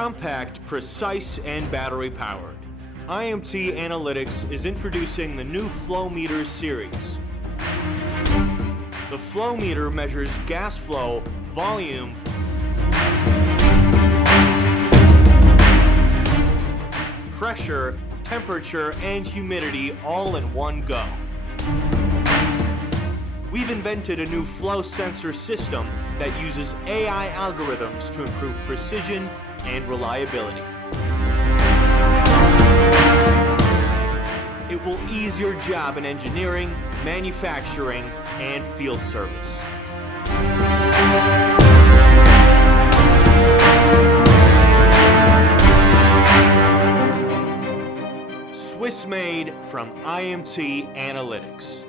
Compact, precise, and battery-powered, IMT Analytics is introducing the new FlowMeter series. The FlowMeter measures gas flow, volume, pressure, temperature, and humidity all in one go. We've invented a new flow sensor system that uses AI algorithms to improve precision and reliability. It will ease your job in engineering, manufacturing, and field service. Swiss made from IMT Analytics.